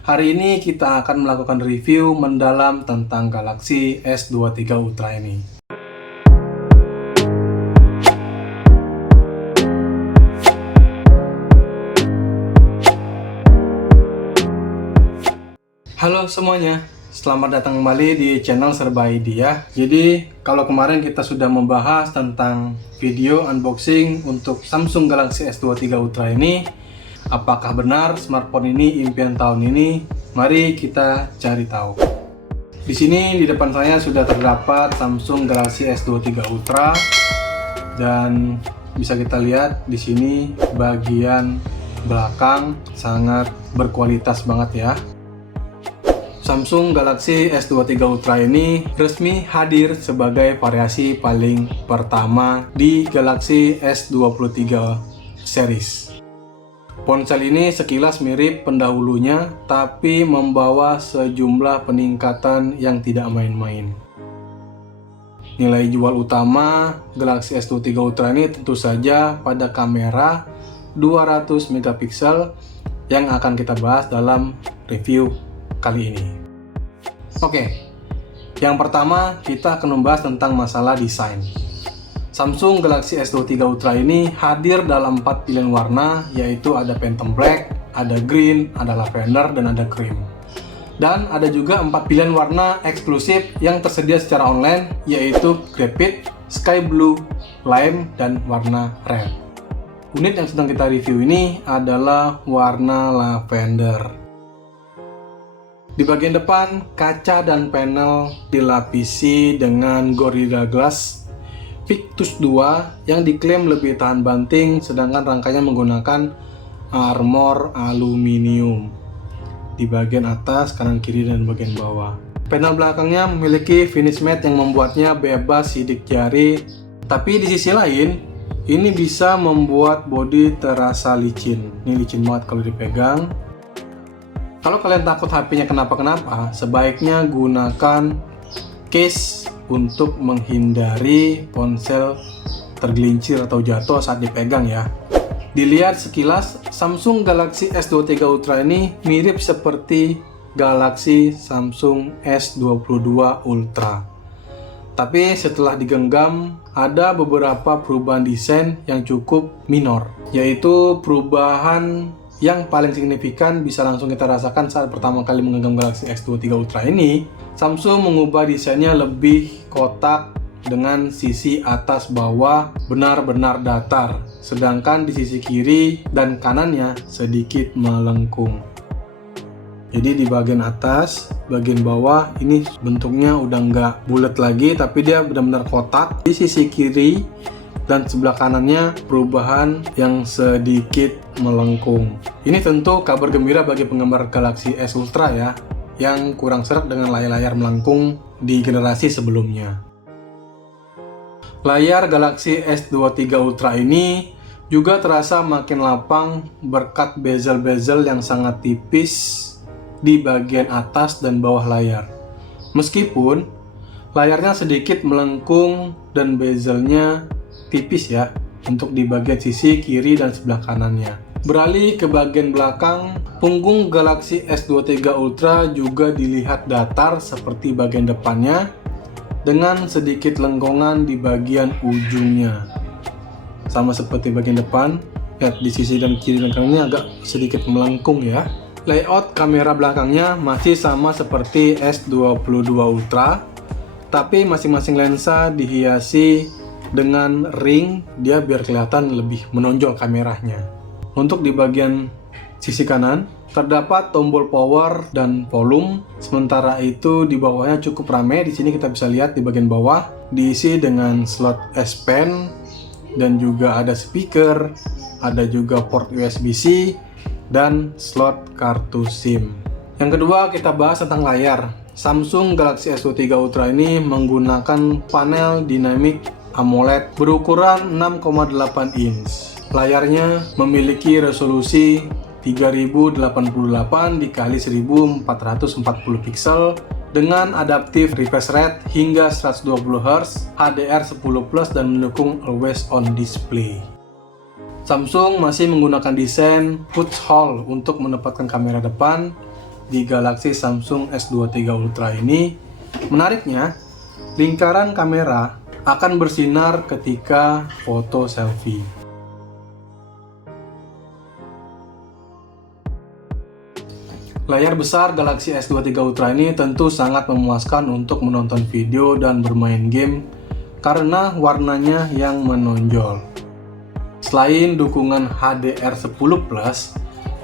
Hari ini kita akan melakukan review mendalam tentang Galaxy S23 Ultra ini. Halo semuanya, selamat datang kembali di channel Serba Idea. Jadi, kalau kemarin kita sudah membahas tentang video unboxing untuk Samsung Galaxy S23 Ultra ini, apakah benar smartphone ini impian tahun ini? Mari kita cari tahu. Di sini di depan saya sudah terdapat Samsung Galaxy S23 Ultra dan bisa kita lihat di sini bagian belakang sangat berkualitas banget ya. Samsung Galaxy S23 Ultra ini resmi hadir sebagai variasi paling pertama di Galaxy S23 series. Ponsel ini sekilas mirip pendahulunya, tapi membawa sejumlah peningkatan yang tidak main-main. Nilai jual utama Galaxy S23 Ultra ini tentu saja pada kamera 200 megapiksel yang akan kita bahas dalam review kali ini. Oke, yang pertama kita akan membahas tentang masalah desain. Samsung Galaxy S23 Ultra ini hadir dalam 4 pilihan warna, yaitu ada Phantom Black, ada Green, ada Lavender, dan ada Cream. Dan ada juga 4 pilihan warna eksklusif yang tersedia secara online, yaitu Graphite, Sky Blue, Lime, dan warna Red. Unit yang sedang kita review ini adalah warna Lavender. Di bagian depan, kaca dan panel dilapisi dengan Gorilla Glass Victus 2 yang diklaim lebih tahan banting, sedangkan rangkanya menggunakan armor aluminium di bagian atas, kanan, kiri, dan bagian bawah. Panel belakangnya memiliki finish matte yang membuatnya bebas sidik jari, tapi di sisi lain, ini bisa membuat bodi terasa licin. Ini licin banget kalau dipegang. Kalau kalian takut HP-nya kenapa-kenapa, sebaiknya gunakan case untuk menghindari ponsel tergelincir atau jatuh saat dipegang ya. Dilihat sekilas, Samsung Galaxy S23 Ultra ini mirip seperti Galaxy Samsung S22 Ultra. Tapi setelah digenggam, ada beberapa perubahan desain yang cukup minor, yaitu perubahan yang paling signifikan bisa langsung kita rasakan saat pertama kali menggenggam Galaxy S23 Ultra ini. Samsung mengubah desainnya lebih kotak dengan sisi atas bawah benar-benar datar, sedangkan di sisi kiri dan kanannya sedikit melengkung. Jadi di bagian atas, bagian bawah ini bentuknya udah nggak bulat lagi, tapi dia benar-benar kotak. Di sisi kiri dan sebelah kanannya perubahan yang sedikit melengkung. Ini tentu kabar gembira bagi penggemar Galaxy S Ultra ya, yang kurang sreg dengan layar-layar melengkung di generasi sebelumnya. Layar Galaxy S23 Ultra ini juga terasa makin lapang berkat bezel-bezel yang sangat tipis di bagian atas dan bawah layar. Meskipun layarnya sedikit melengkung dan bezelnya tipis ya untuk di bagian sisi kiri dan sebelah kanannya. Beralih ke bagian belakang, punggung Galaxy S23 Ultra juga dilihat datar seperti bagian depannya dengan sedikit lengkungan di bagian ujungnya. Sama seperti bagian depan, lihat di sisi dan kiri dan kanannya agak sedikit melengkung ya. Layout kamera belakangnya masih sama seperti S22 Ultra, tapi masing-masing lensa dihiasi dengan ring dia biar kelihatan lebih menonjol kameranya. Untuk di bagian sisi kanan terdapat tombol power dan volume, sementara itu di bawahnya cukup ramai. Di sini kita bisa lihat di bagian bawah diisi dengan slot S Pen dan juga ada speaker, ada juga port USB-C dan slot kartu SIM. Yang kedua kita bahas tentang layar. Samsung Galaxy S23 Ultra ini menggunakan panel dynamic AMOLED berukuran 6,8 inch. Layarnya memiliki resolusi 3088 x 1440 piksel dengan adaptive refresh rate hingga 120 Hz, HDR10+ dan mendukung always on display. Samsung masih menggunakan desain punch hole untuk menempatkan kamera depan di Galaxy Samsung S23 Ultra ini. Menariknya, lingkaran kamera akan bersinar ketika foto selfie. Layar besar Galaxy S23 Ultra ini tentu sangat memuaskan untuk menonton video dan bermain game karena warnanya yang menonjol. Selain dukungan HDR10+,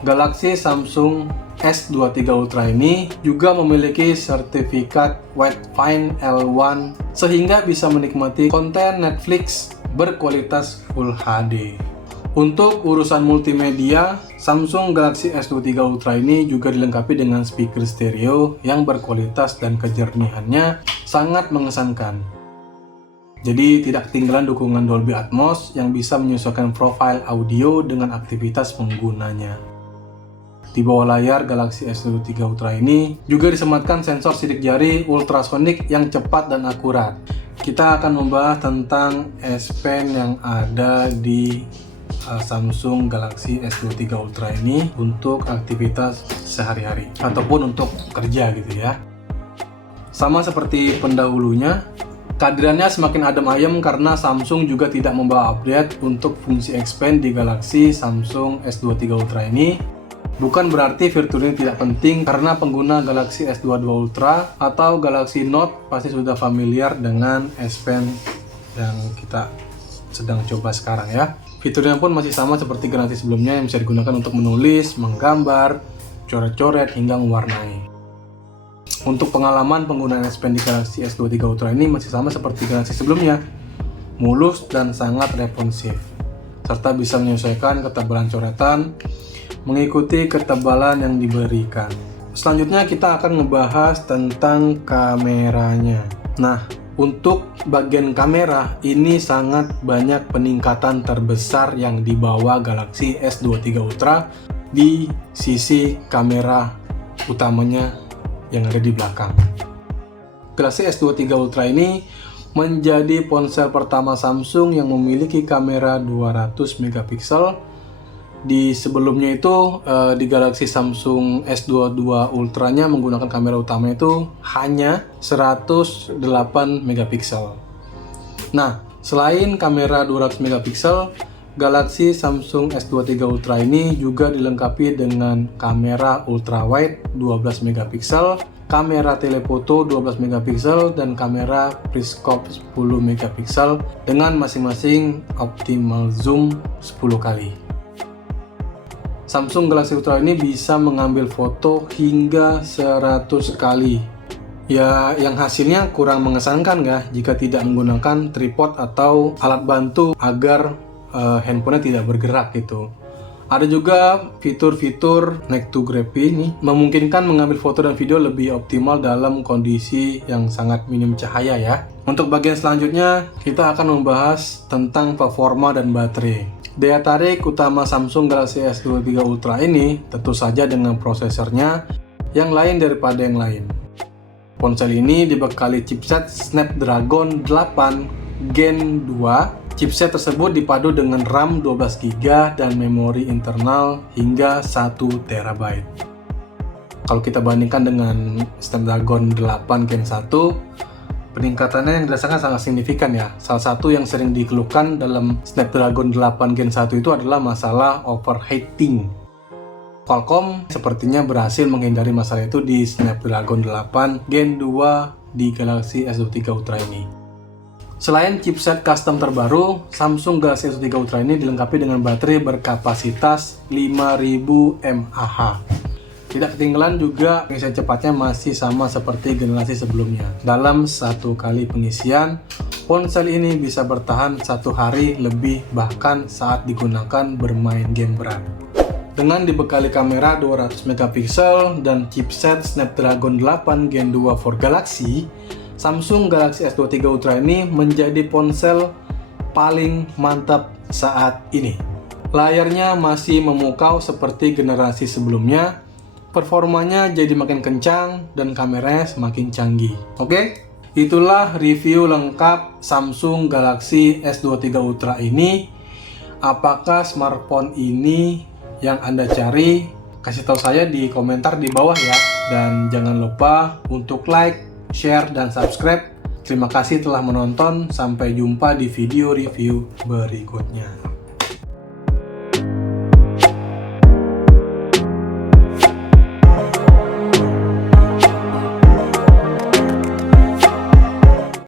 Galaxy Samsung S23 Ultra ini juga memiliki sertifikat Widevine L1 sehingga bisa menikmati konten Netflix berkualitas Full HD. Untuk urusan multimedia, Samsung Galaxy S23 Ultra ini juga dilengkapi dengan speaker stereo yang berkualitas dan kejernihannya sangat mengesankan. Jadi tidak ketinggalan dukungan Dolby Atmos yang bisa menyesuaikan profil audio dengan aktivitas penggunanya. Di bawah layar Galaxy S23 Ultra ini juga disematkan sensor sidik jari ultrasonic yang cepat dan akurat. Kita akan membahas tentang S Pen yang ada di Samsung Galaxy S23 Ultra ini untuk aktivitas sehari-hari ataupun untuk kerja gitu ya. Sama seperti pendahulunya, kehadirannya semakin adem ayem karena Samsung juga tidak membawa update untuk fungsi expand di Galaxy Samsung S23 Ultra ini. Bukan berarti fitur ini tidak penting karena pengguna Galaxy S22 Ultra atau Galaxy Note pasti sudah familiar dengan S Pen yang kita sedang coba sekarang ya. Fiturnya pun masih sama seperti generasi sebelumnya yang bisa digunakan untuk menulis, menggambar, coret-coret, hingga mewarnai. Untuk pengalaman penggunaan S Pen di Galaxy S23 Ultra ini masih sama seperti generasi sebelumnya, mulus dan sangat responsif, serta bisa menyesuaikan ketebalan coretan mengikuti ketebalan yang diberikan. Selanjutnya kita akan ngebahas tentang kameranya. Nah, untuk bagian kamera ini sangat banyak peningkatan terbesar yang dibawa Galaxy S23 Ultra di sisi kamera utamanya yang ada di belakang. Galaxy S23 Ultra ini menjadi ponsel pertama Samsung yang memiliki kamera 200 megapiksel. Di sebelumnya itu di Galaxy Samsung S22 Ultra-nya menggunakan kamera utama itu hanya 108 megapiksel. Nah, selain kamera 200 megapiksel, Galaxy Samsung S23 Ultra ini juga dilengkapi dengan kamera ultrawide 12 megapiksel, kamera telefoto 12 megapiksel, dan kamera periscope 10 megapiksel dengan masing-masing optimal zoom 10 kali. Samsung Galaxy Ultra ini bisa mengambil foto hingga 100 kali. Ya, yang hasilnya kurang mengesankan ya jika tidak menggunakan tripod atau alat bantu agar handphonenya tidak bergerak gitu. Ada juga fitur-fitur Next to Gravity ini memungkinkan mengambil foto dan video lebih optimal dalam kondisi yang sangat minim cahaya ya. Untuk bagian selanjutnya kita akan membahas tentang performa dan baterai. Daya tarik utama Samsung Galaxy S23 Ultra ini tentu saja dengan prosesornya yang lain daripada yang lain. Ponsel ini dibekali chipset Snapdragon 8 Gen 2. Chipset tersebut dipadu dengan RAM 12GB dan memori internal hingga 1 TB. Kalau kita bandingkan dengan Snapdragon 8 Gen 1, peningkatannya yang dirasakan sangat signifikan ya. Salah satu yang sering dikeluhkan dalam Snapdragon 8 Gen 1 itu adalah masalah overheating. Qualcomm sepertinya berhasil menghindari masalah itu di Snapdragon 8 Gen 2 di Galaxy S23 Ultra ini. Selain chipset custom terbaru, Samsung Galaxy S23 Ultra ini dilengkapi dengan baterai berkapasitas 5000 mAh. Tidak ketinggalan juga pengisian cepatnya masih sama seperti generasi sebelumnya. Dalam satu kali pengisian, ponsel ini bisa bertahan 1 hari lebih bahkan saat digunakan bermain game berat. Dengan dibekali kamera 200 megapiksel dan chipset Snapdragon 8 Gen 2 for Galaxy, Samsung Galaxy S23 Ultra ini menjadi ponsel paling mantap saat ini. Layarnya masih memukau seperti generasi sebelumnya, performanya jadi makin kencang dan kameranya semakin canggih. Oke, itulah review lengkap Samsung Galaxy S23 Ultra ini. Apakah smartphone ini yang Anda cari? Kasih tahu saya di komentar di bawah ya. Dan jangan lupa untuk like, share, dan subscribe. Terima kasih telah menonton. Sampai jumpa di video review berikutnya.